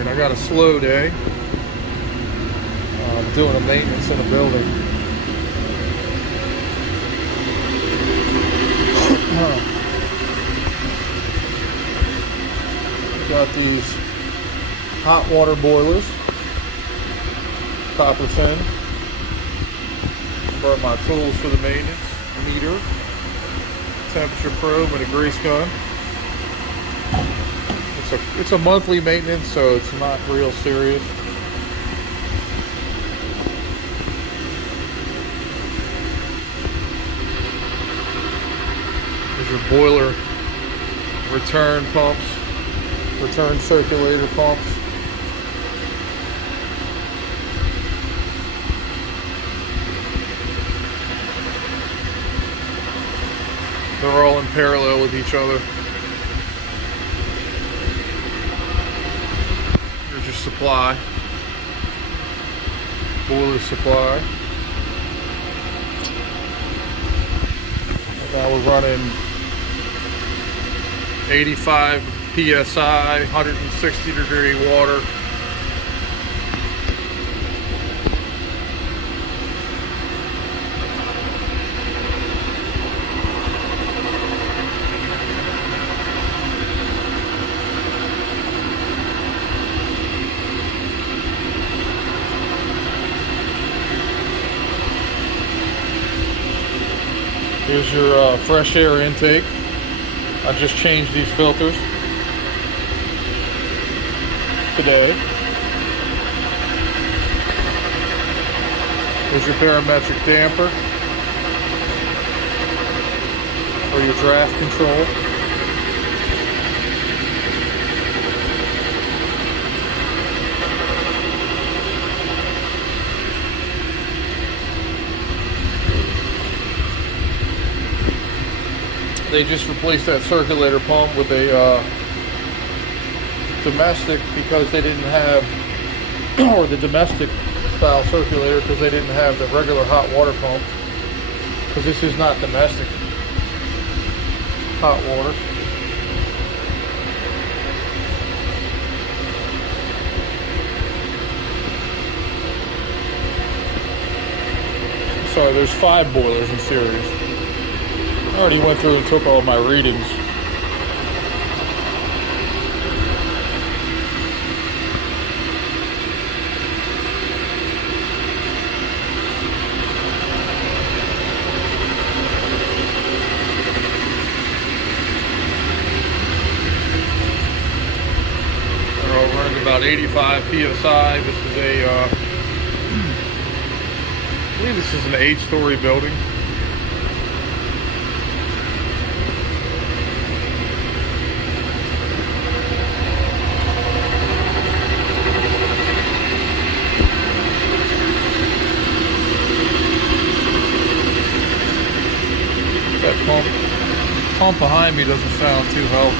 Alright, I got a slow day. I'm doing a maintenance in a building. Got these hot water boilers, copper fin. Brought my tools for the maintenance, meter, temperature probe, and a grease gun. It's a monthly maintenance, so it's not real serious. There's your boiler return pumps, return circulator pumps. They're all in parallel with each other. There's your supply, boiler supply. And now we're running 85 PSI, 160 degree water. Here's your fresh air intake. I just changed these filters today. Here's your parametric damper for your draft control. They just replaced that circulator pump with a domestic because they didn't have, or the domestic style circulator because they didn't have the regular hot water pump, because this is not domestic hot water. Sorry, there's 5 boilers in series. I already went through and took all my readings. They're all running about 85 PSI. This is a, I believe this is an 8-story building. That pump behind me doesn't sound too healthy.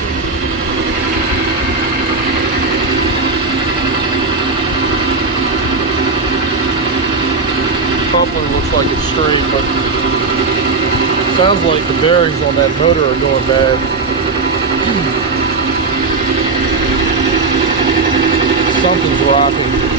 Coupler looks like it's straight, but it sounds like the bearings on that motor are going bad. Something's rocking.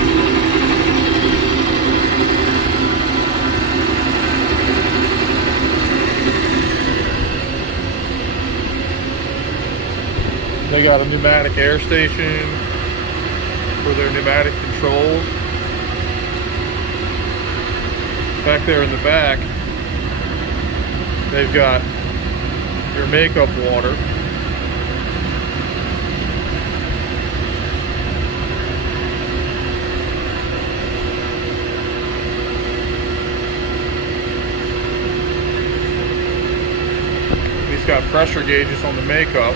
They got a pneumatic air station for their pneumatic controls. Back there in the back, they've got your makeup water. He's got pressure gauges on the makeup.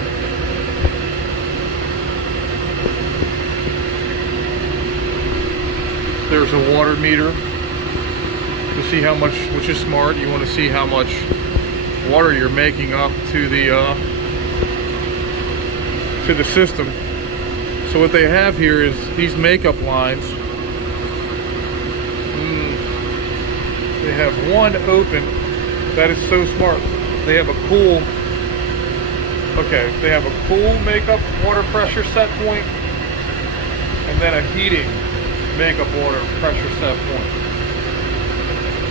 There's a water meter to see how much, which is smart. You want to see how much water you're making up to the system. So what they have here is these makeup lines. They have one open. That is so smart. They have a cool. Okay, they have a cool makeup water pressure set point. and then a heating makeup water pressure set point.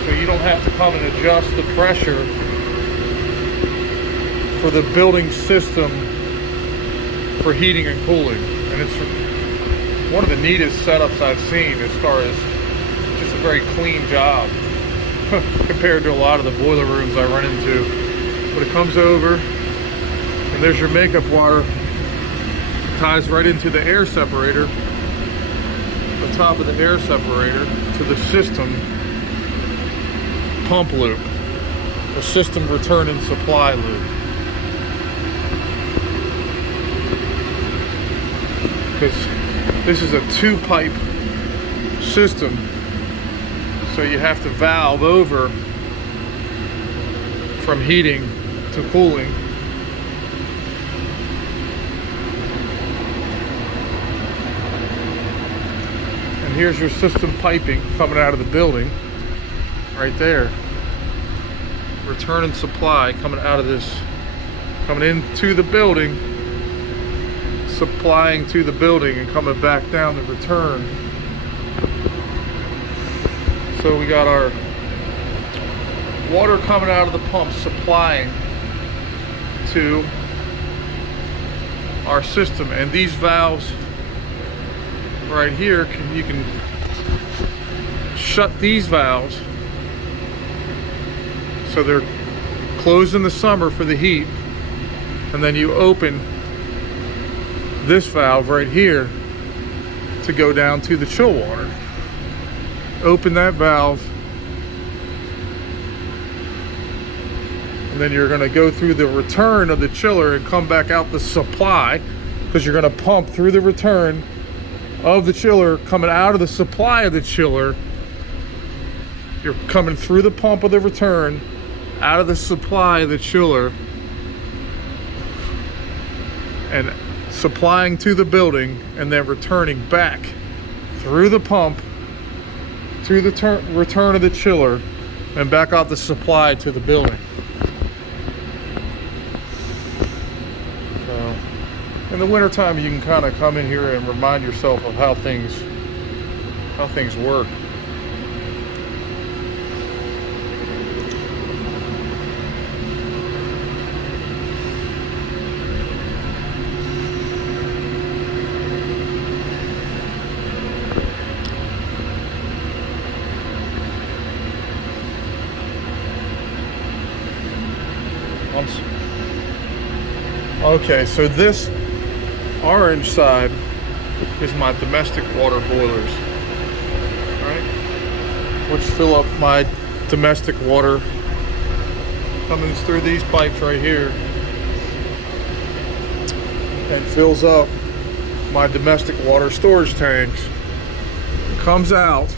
So you don't have to come and adjust the pressure for the building system for heating and cooling. And it's one of the neatest setups I've seen as far as just a very clean job compared to a lot of the boiler rooms I run into. But it comes over and there's your makeup water, ties right into the air separator, the top of the air separator to the system pump loop, the system return and supply loop. Because this is a 2-pipe system, so you have to valve over from heating to cooling. And here's your system piping coming out of the building right there. Return and supply coming out of this, coming into the building, supplying to the building and coming back down the return. So we got our water coming out of the pump supplying to our system, and these valves right here, you can shut these valves so they're closed in the summer for the heat, and then you open this valve right here to go down to the chill water. Open that valve, and then you're going to go through the return of the chiller and come back out the supply, because you're going to pump through the return of the chiller, coming out of the supply of the chiller. You're coming through the pump of the return, out of the supply of the chiller, and supplying to the building, and then returning back through the pump to the return of the chiller and back out the supply to the building. So in the wintertime, you can kind of come in here and remind yourself of how things work. Okay, so this orange side is my domestic water boilers, right? Which fill up my domestic water coming through these pipes right here, and fills up my domestic water storage tanks. It comes out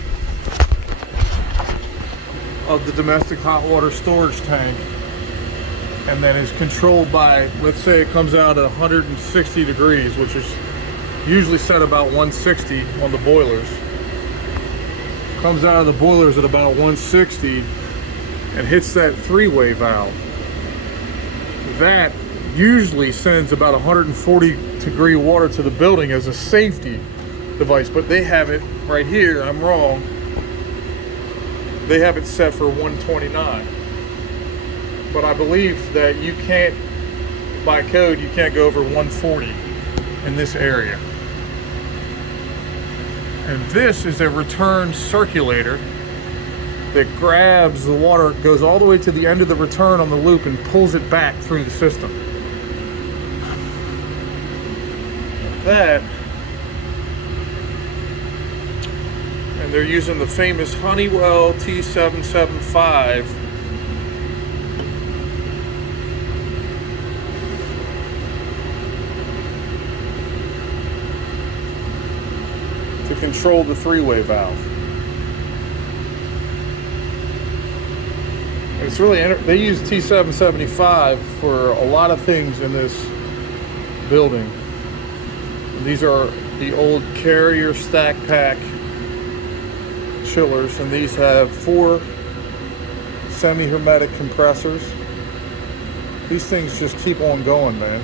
of the domestic hot water storage tank, and then is controlled by, let's say it comes out at 160 degrees, which is usually set about 160 on the boilers. Comes out of the boilers at about 160 and hits that 3-way valve. That usually sends about 140 degree water to the building as a safety device, but they have it right here, I'm wrong, they have it set for 129. But I believe that you can't, by code, you can't go over 140 in this area. And this is a return circulator that grabs the water, goes all the way to the end of the return on the loop, and pulls it back through the system. That, and they're using the famous Honeywell T775 to control the 3-way valve. It's really, they use T775 for a lot of things in this building. These are the old Carrier Stack Pack chillers, and these have 4 semi-hermetic compressors. These things just keep on going, man.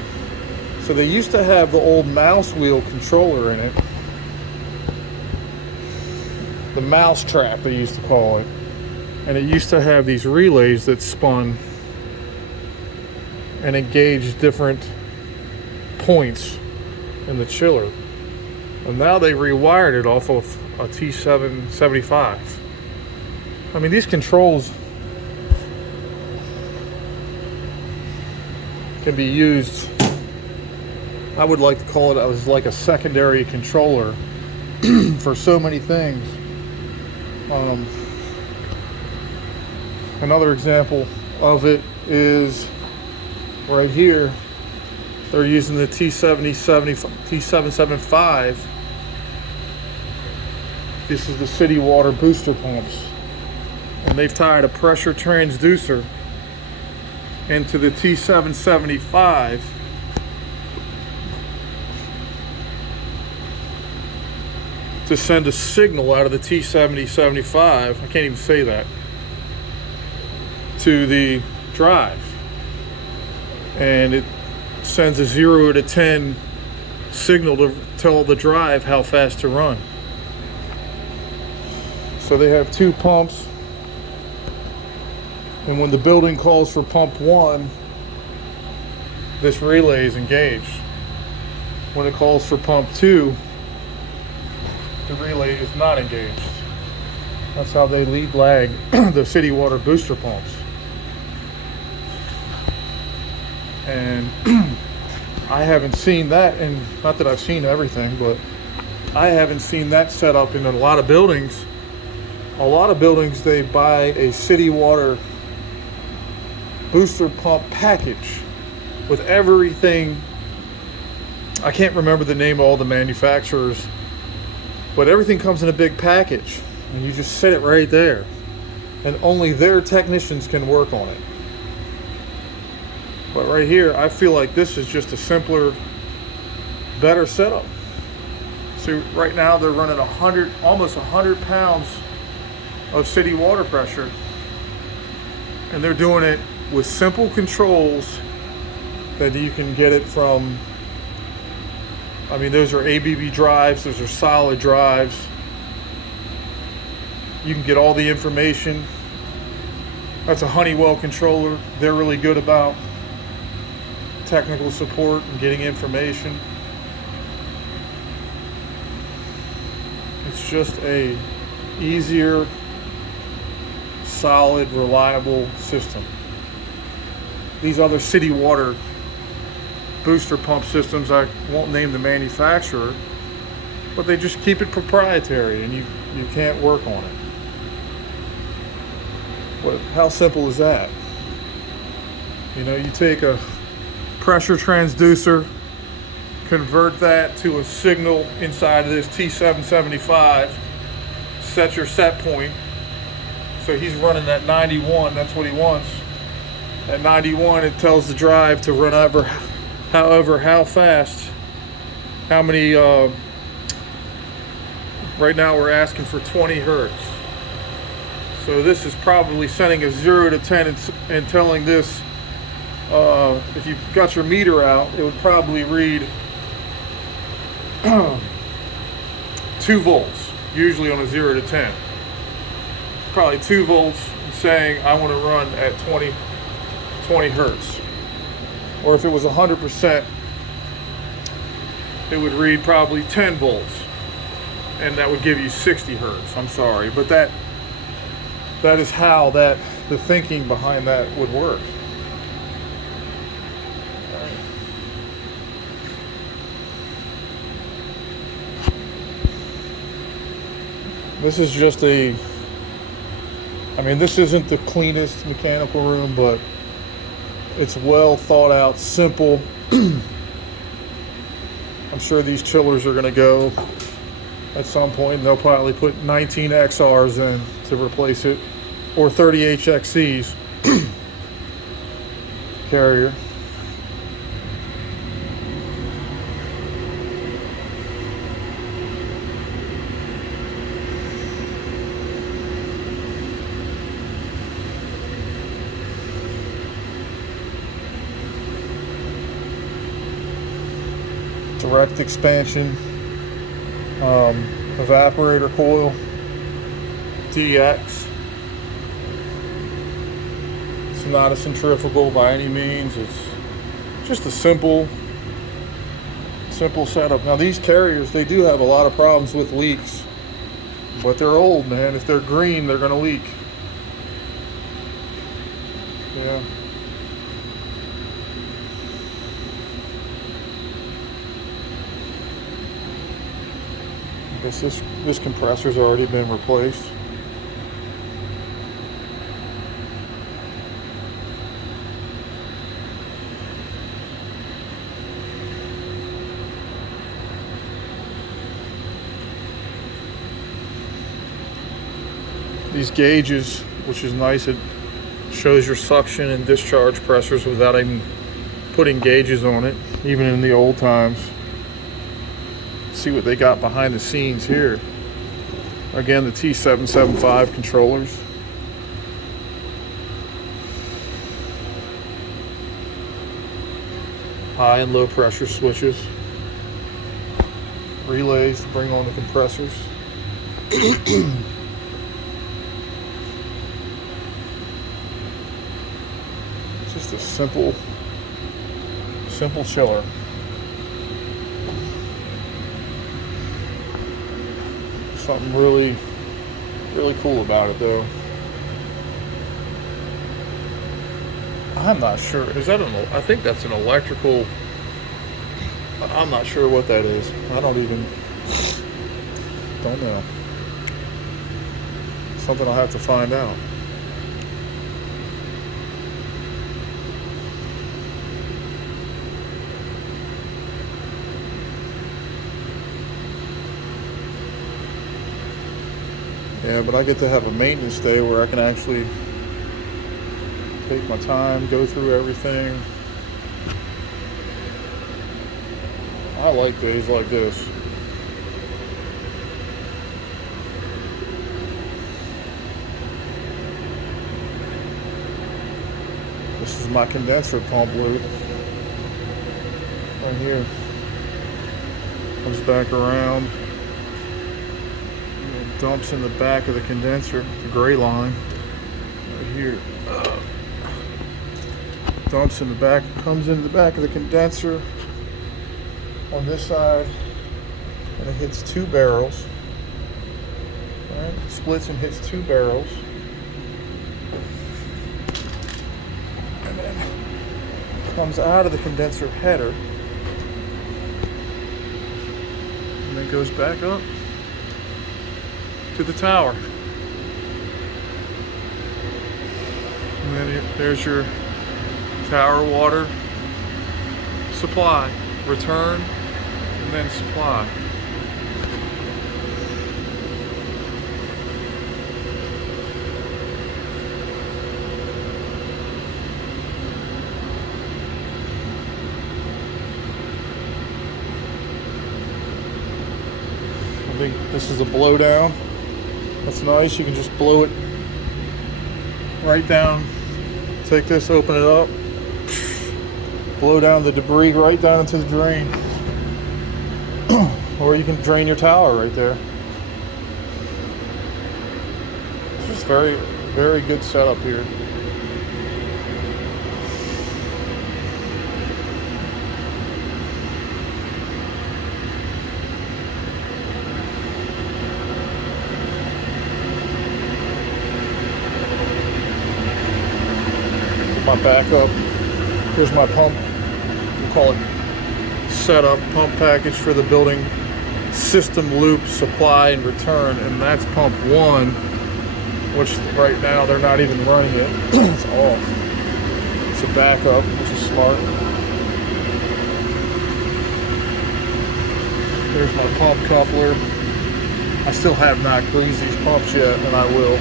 So they used to have the old mouse wheel controller in it, the mouse trap, they used to call it. And it used to have these relays that spun and engaged different points in the chiller. And now they rewired it off of a T775. I mean, these controls can be used, I would like to call it as like a secondary controller for so many things. Another example of it is right here. They're using the T775. This is the city water booster pumps. And they've tied a pressure transducer into the T775 to send a signal out of the T775, I can't even say that, to the drive. And it sends a 0 to 10 signal to tell the drive how fast to run. So they have two pumps, and when the building calls for pump 1, this relay is engaged. When it calls for pump 2, the relay is not engaged. That's how they lead lag the city water booster pumps. And I haven't seen that, and not that I've seen everything, but I haven't seen that set up in a lot of buildings. A lot of buildings, they buy a city water booster pump package with everything. I can't remember the name of all the manufacturers, but everything comes in a big package, and you just set it right there, and only their technicians can work on it. But right here, I feel like this is just a simpler, better setup. So right now they're running almost 100 pounds of city water pressure, and they're doing it with simple controls that you can get it from. I mean, those are ABB drives, those are solid drives. You can get all the information. That's a Honeywell controller. They're really good about technical support and getting information. It's just a easier, solid, reliable system. These other city water booster pump systems, I won't name the manufacturer, but they just keep it proprietary, and you can't work on it. How simple is that? You know, you take a pressure transducer, convert that to a signal inside of this T775, set your set point. So he's running at 91, that's what he wants. At 91, it tells the drive to run however how fast, how many, right now we're asking for 20 hertz. So this is probably sending a 0 to 10 and telling this, if you've got your meter out, it would probably read 2 volts, usually on a 0 to 10. Probably 2 volts saying I want to run at 20 hertz. Or if it was 100%, it would read probably 10 volts, and that would give you 60 hertz. I'm sorry, but that is how the thinking behind that would work. This is just this isn't the cleanest mechanical room, but it's well thought out, simple. I'm sure these chillers are going to go at some point, and they'll probably put 19 XRs in to replace it, or 30 HXCs carrier. Direct expansion evaporator coil. DX. It's not a centrifugal by any means. It's just a simple setup. Now these carriers, they do have a lot of problems with leaks, but they're old, man. If they're green, they're gonna leak. Yeah. I guess this compressor's already been replaced. These gauges, which is nice, it shows your suction and discharge pressures without even putting gauges on it, even in the old times. See what they got behind the scenes here. Again, the T775 controllers. High and low pressure switches. Relays to bring on the compressors. Just a simple chiller. Something really cool about it though. I'm not sure. Is that I think that's an electrical. I'm not sure what that is. I don't know. Something I'll have to find out. Yeah, but I get to have a maintenance day where I can actually take my time, go through everything. I like days like this. This is my condenser pump loop. Right here. Comes back around. Dumps in the back of the condenser, the gray line right here. Dumps in the back, comes into the back of the condenser on this side, and it hits two barrels. Right? Splits and hits two barrels, and then comes out of the condenser header, and then goes back up to the tower. And then there's your tower water supply, return, and then supply. I think this is a blowdown. That's nice. You can just blow it right down. Take this, open it up, blow down the debris right down into the drain. Or you can drain your tower right there. It's just very, very good setup here. My backup. Here's my pump. We'll call it setup pump package for the building system loop supply and return, and that's pump 1, which right now they're not even running it. It's off. It's a backup, which is smart. Here's my pump coupler. I still have not greased these pumps yet, and I will.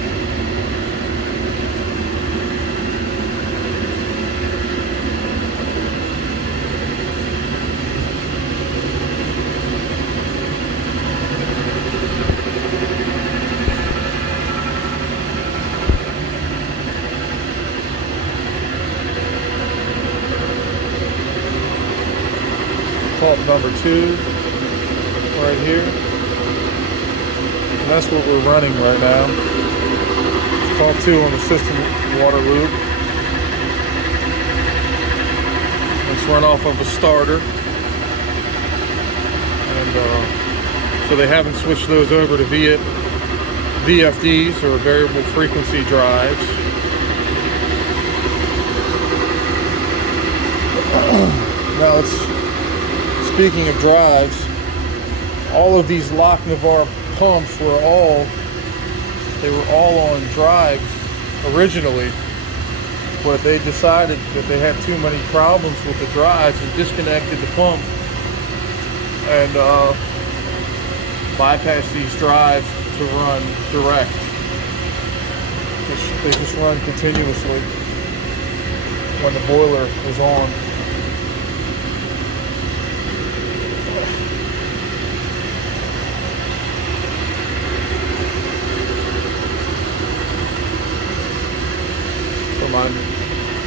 Pump number 2 right here. And that's what we're running right now. Pump 2 on the system water loop. It's run off of a starter. And so they haven't switched those over to VFDs or variable frequency drives. Now speaking of drives, all of these Lochnavar pumps were all on drives originally, but they decided that they had too many problems with the drives and disconnected the pump and bypassed these drives to run direct. They just run continuously when the boiler is on.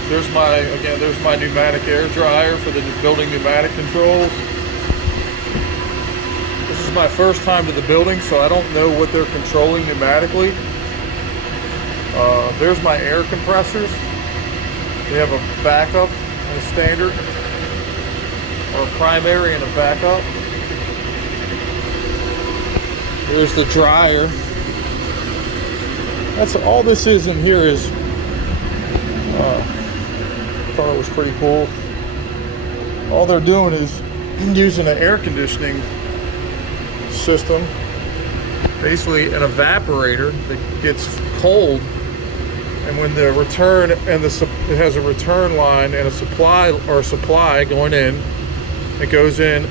There's my pneumatic air dryer for the building pneumatic controls. This is my first time to the building, so I don't know what they're controlling pneumatically. There's my air compressors. They have a backup and a standard, or a primary and a backup. There's the dryer. That's all this is in here is. Thought it was pretty cool. All they're doing is using an air conditioning system, basically an evaporator that gets cold, and when the return and it has a return line and a supply going in, it goes in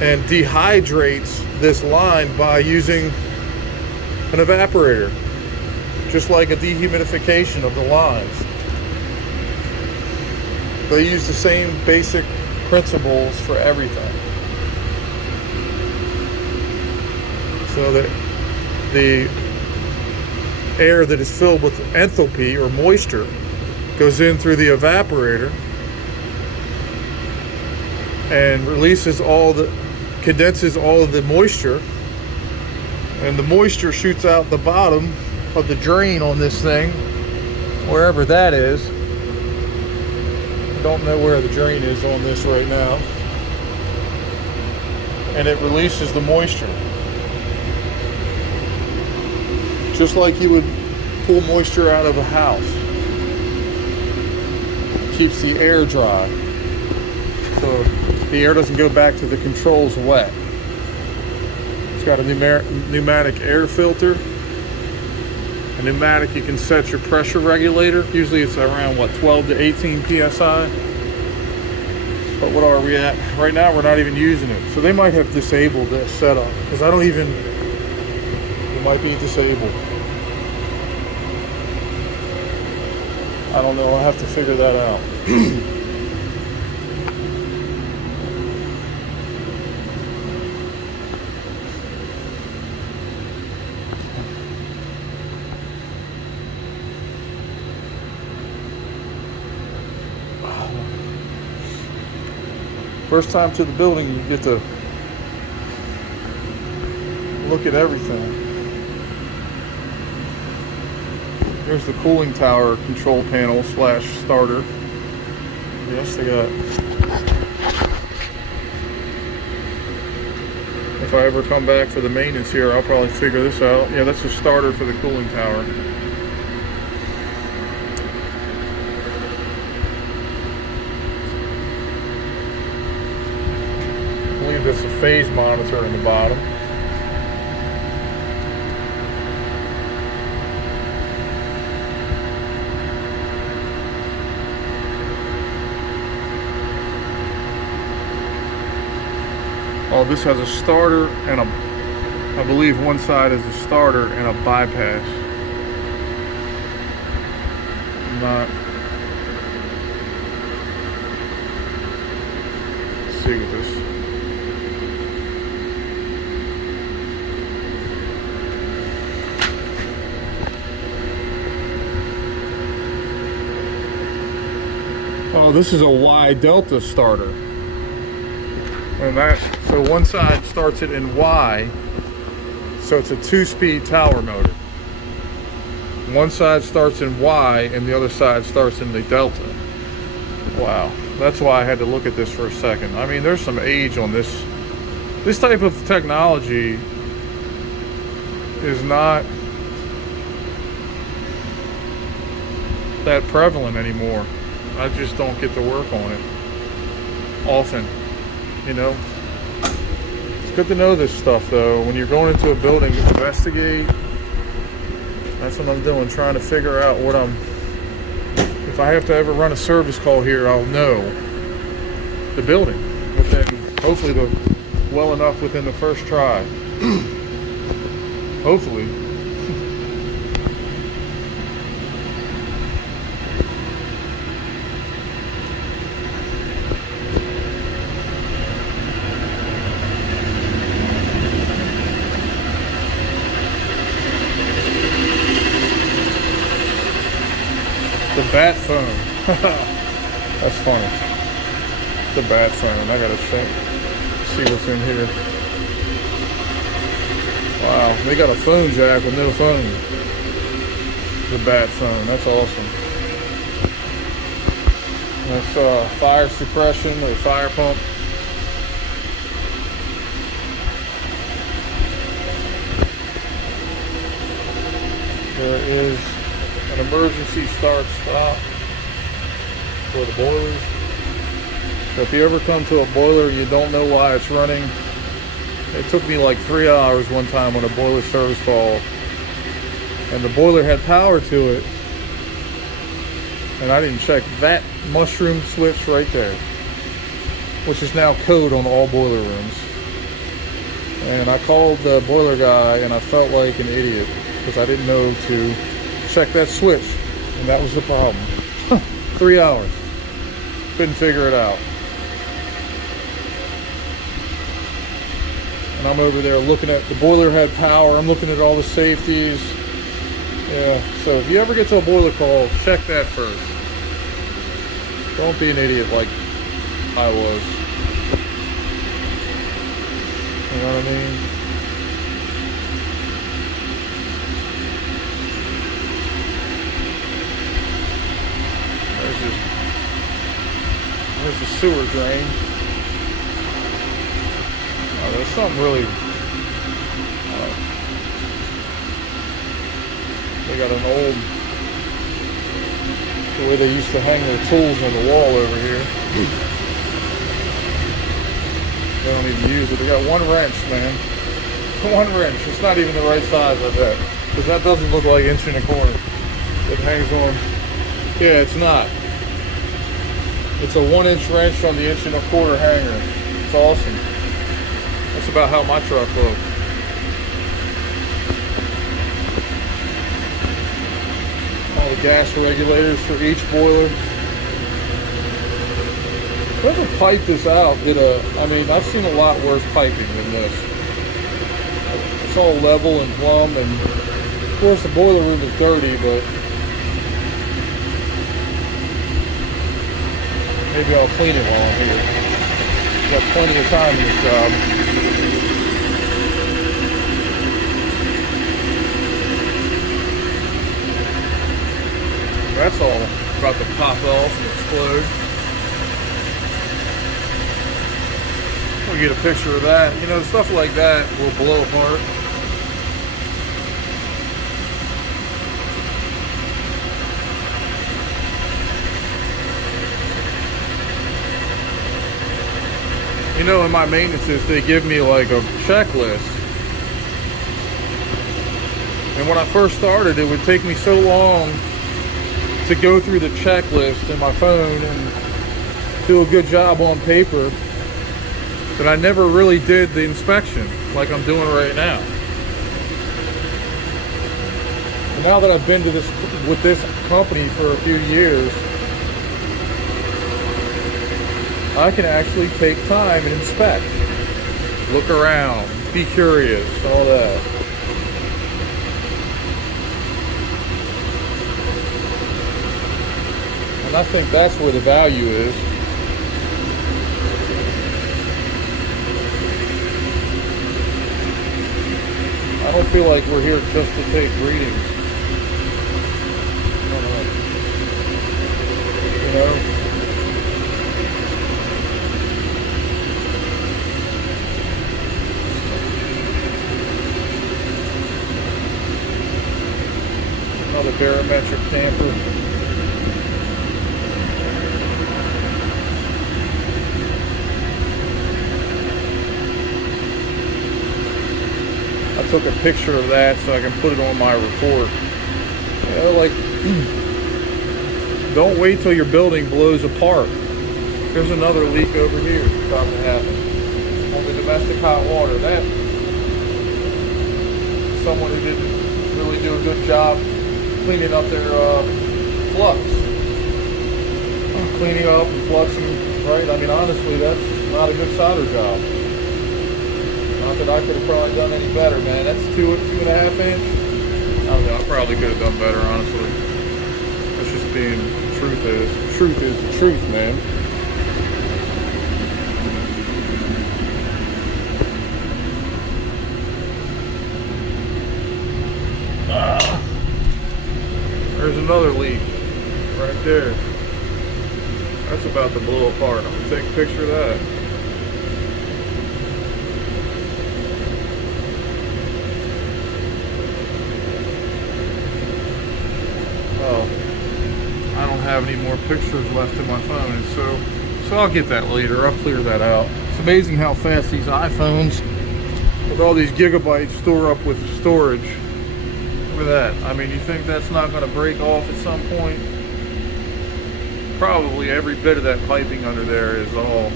and dehydrates this line by using an evaporator, just like a dehumidification of the lines. They use the same basic principles for everything. So that the air that is filled with enthalpy or moisture goes in through the evaporator and condenses all of the moisture, and the moisture shoots out the bottom of the drain on this thing, wherever that is. Don't know where the drain is on this right now, and it releases the moisture just like you would pull moisture out of a house. Keeps the air dry so the air doesn't go back to the controls wet. It's got a pneumatic air filter. A pneumatic, you can set your pressure regulator. Usually it's around 12 to 18 psi. But what are we at? Right now we're not even using it. So they might have disabled this setup, because it might be disabled. I don't know, I'll have to figure that out. First time to the building, you get to look at everything. Here's the cooling tower control panel / starter. Yes, they got. If I ever come back for the maintenance here, I'll probably figure this out. Yeah, that's the starter for the cooling tower. There's a phase monitor in the bottom. Oh, this has a starter and I believe one side is a starter and a bypass. Let's see with this. Oh, this is a Y Delta starter. And so one side starts it in Y, so it's a 2-speed tower motor. One side starts in Y and the other side starts in the delta. Wow, that's why I had to look at this for a second. I mean, there's some age on this. This type of technology is not that prevalent anymore. I just don't get to work on it often, you know. It's good to know this stuff though. When you're going into a building to investigate, that's what I'm doing, trying to figure out what if I have to ever run a service call here, I'll know the building within, hopefully well enough within the first try. Hopefully. The bat phone. That's funny. The bat phone. I gotta see what's in here. Wow, they got a phone jack with no phone. The bat phone. That's awesome. That's fire suppression or fire pump. There is an emergency start-stop for the boilers. So if you ever come to a boiler and you don't know why it's running, it took me like 3 hours one time on a boiler service call, and the boiler had power to it, and I didn't check that mushroom switch right there, which is now code on all boiler rooms. And I called the boiler guy and I felt like an idiot because I didn't know to check that switch, and that was the problem. 3 hours. Couldn't figure it out. And I'm over there looking at, the boiler had power, I'm looking at all the safeties. Yeah, so if you ever get to a boiler call, check that first. Don't be an idiot like I was. You know what I mean? There's the sewer drain. There's something really. They got an old, the way they used to hang their tools on the wall over here. They don't even use it. They got one wrench, man. One wrench. It's not even the right size, I bet. Because that doesn't look like 1.25 inches. It hangs on. Yeah, it's not. It's a 1-inch wrench on the 1.25 inch hanger. It's awesome. That's about how my truck looks. All the gas regulators for each boiler. Whoever piped this out did I mean, I've seen a lot worse piping than this. It's all level and plumb, and of course the boiler room is dirty, but maybe I'll clean it while I'm here. Got plenty of time in this job. That's all about to pop off and explode. We'll get a picture of that. You know, stuff like that will blow apart. You know, in my maintenances, they give me like a checklist. And when I first started, it would take me so long to go through the checklist in my phone and do a good job on paper that I never really did the inspection like I'm doing right now. And now that I've been to this with this company for a few years, I can actually take time and inspect, look around, be curious, all that. And I think that's where the value is. I don't feel like we're here just to take readings. you know. Another barometric tamper. I took a picture of that so I can put it on my report. You know, like, don't wait till your building blows apart. There's another leak over here about to happen on the domestic hot water. That someone who didn't really do a good job cleaning up their flux. Cleaning up and fluxing, right? I mean, honestly, that's not a good solder job. Not that I could have probably done any better, man. That's 2.5 inch. I don't know, I probably could have done better, honestly. That's just being truth is. Truth is the truth, man. There's another leak right there. That's about to blow apart. I'm gonna take a picture of that. Oh, I don't have any more pictures left in my phone, and so I'll get that later. I'll clear that out. It's amazing how fast these iPhones with all these gigabytes store up with storage. Look at that. I mean, you think that's not going to break off at some point? Probably every bit of that piping under there is all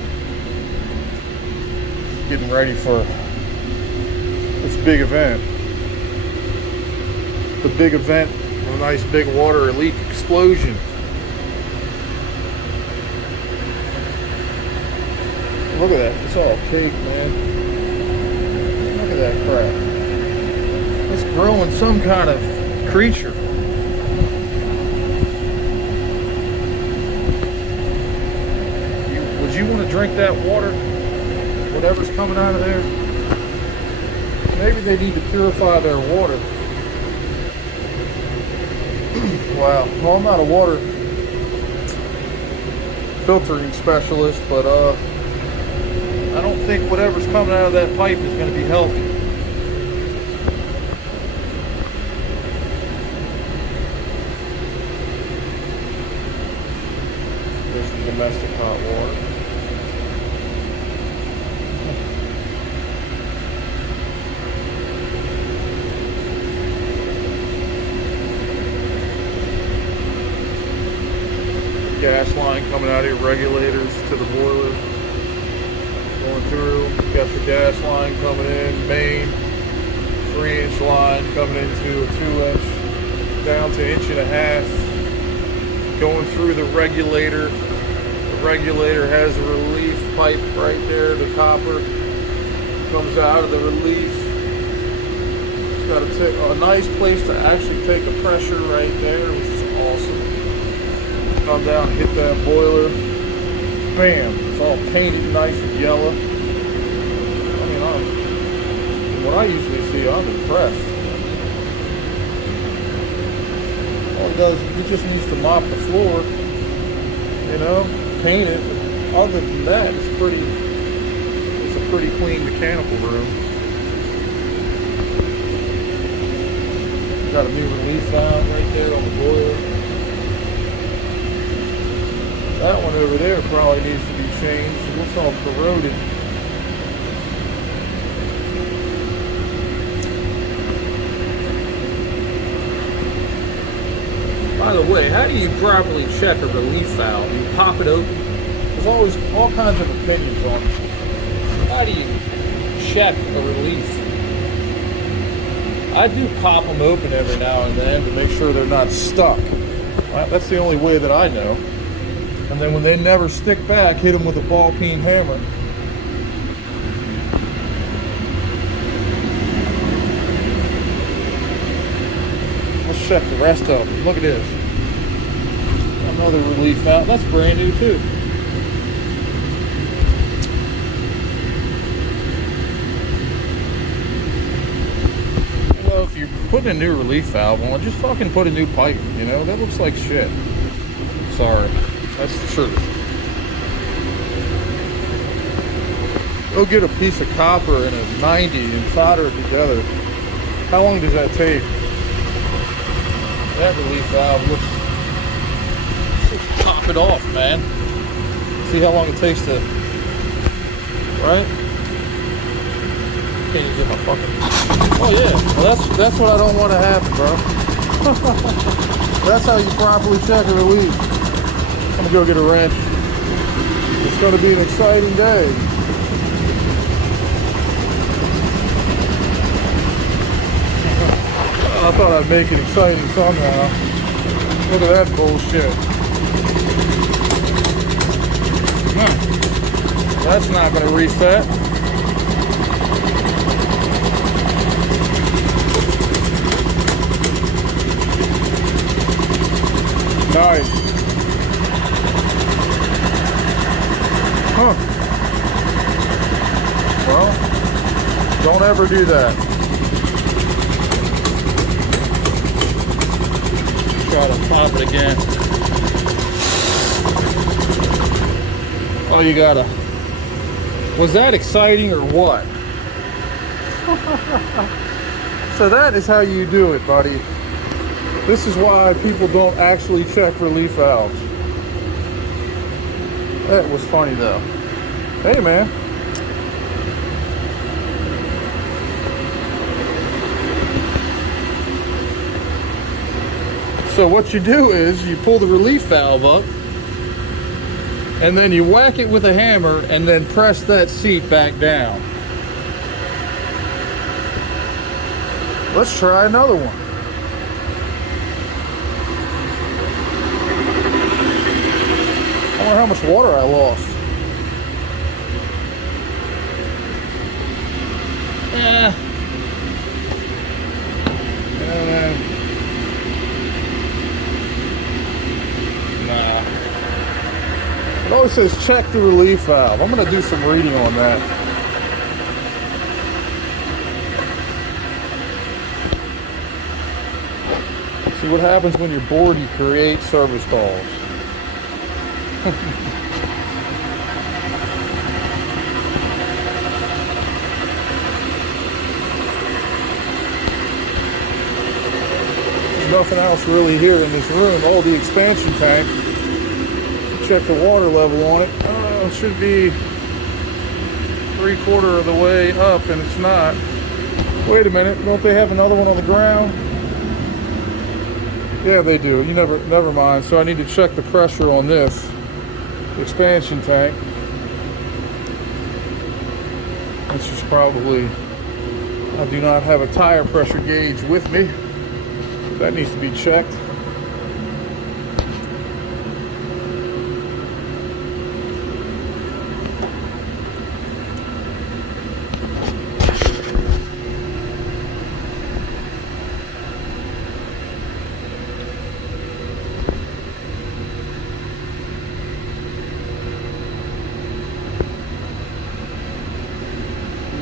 getting ready for this big event. The big event, a nice big water leak explosion. Look at that. It's all cake, man. Look at that crap. It's growing some kind of creature. Would you want to drink that water? Whatever's coming out of there? Maybe they need to purify their water. Wow. Well, I'm not a water filtering specialist, but I don't think whatever's coming out of that pipe is going to be healthy. There's the domestic hot water. Gas line coming out of your regulators to the boiler. Going through, got the gas line coming in, main 3-inch line coming into a 2-inch, down to 1.5 inches, going through the regulator. The regulator has a relief pipe right there, the copper comes out of the relief. It's got a nice place to actually take the pressure right there, which is awesome. Come down, hit that boiler, bam, it's all painted nice and yellow. I mean, what I usually see, I'm impressed. All it does is it just needs to mop the floor, you know, paint it. Other than that, it's a pretty clean mechanical room. Got a new relief valve right there on the boiler. That one over there probably needs to be changed. It looks all corroded. By the way, how do you properly check a relief valve? You pop it open? There's always all kinds of opinions on it. How do you check a relief? I do pop them open every now and then to make sure they're not stuck. That's the only way that I know. And then when they never stick back, hit them with a ball peen hammer. Let's check the rest of them. Look at this. Another relief valve. That's brand new too. Well, if you're putting a new relief valve on, just fucking put a new pipe, you know? That looks like shit. Sorry. That's the truth. Go get a piece of copper and a 90 and solder it together. How long does that take? That relief valve looks... Let's top it off, man. See how long it takes to... Right? Can't you get my fucking... Oh yeah, well that's what I don't want to happen, bro. That's how you properly check a relief. I'm gonna go get a wrench. It's gonna be an exciting day. I thought I'd make it exciting somehow. Look at that bullshit. That's not gonna reset. Nice. Huh. Well, don't ever do that. Gotta pop it again. Oh, you gotta. Was that exciting or what? So that is how you do it, buddy. This is why people don't actually check relief valves. That was funny though. Hey man. So what you do is you pull the relief valve up and then you whack it with a hammer and then press that seat back down. Let's try another one. I wonder how much water I lost. It always says check the relief valve. I'm going to do some reading on that. See what happens when you're bored, you create service calls. There's nothing else really here in this room. Oh, the expansion tank. Check the water level on it. Oh, it should be 3/4 of the way up, and it's not. Wait a minute, don't they have another one on the ground? Yeah, they do. You never mind. So I need to check the pressure on this expansion tank. This is probably, I do not have a tire pressure gauge with me. That needs to be checked.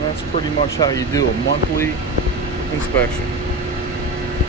That's pretty much how you do a monthly inspection.